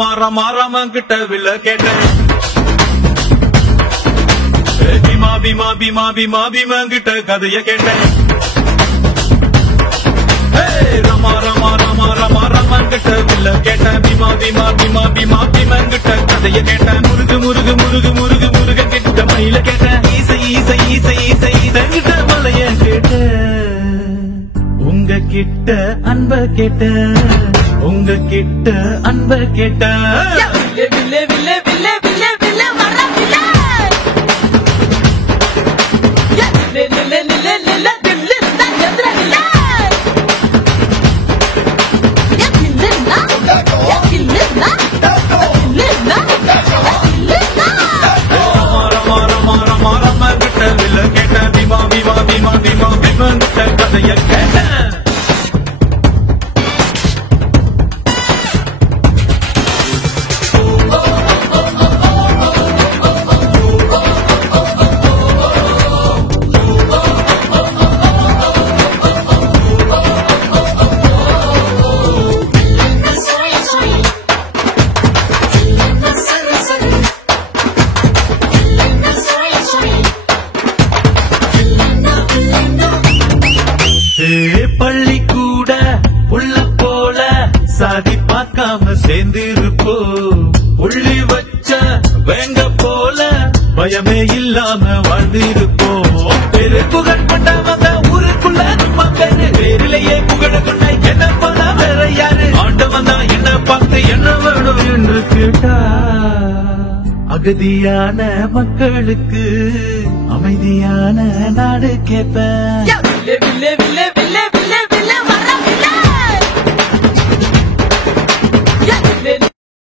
ராமன் கிட்ட வில்ல கேட்டேன். பீமா கிட்ட கதைய கேட்டேன். ராமன் கிட்ட வில்ல கேட்டேன். பீமா கிட்ட கதைய கேட்டேன். முருகு கிட்ட மயில கேட்டேன். ஈச மலைய கேட்டேன். உங்க கிட்ட அன்ப கேட்டேன். உங்க கிட்ட அன்ப கேட்டேன். கதைய கேட்டேன். பள்ளி கூட உள்ள போல சாதி பார்க்காம சேர்ந்திருப்போ. உள்ளி வச்ச வேங்க போல பயமே இல்லாம வாழ்ந்திருப்போம். பெரு புகழ் கொண்டவங்க ஊருக்குள்ள நம்ம பேரு. பேரிலேயே புகழ கொண்ட என்ன போல வேற யாரு? ஆண்டவன் தான் என்ன பார்த்து என்ன வேணும் என்று கேட்டா. அகதியான மக்களுக்கு அமைதியான நாடு கேட்பேன்.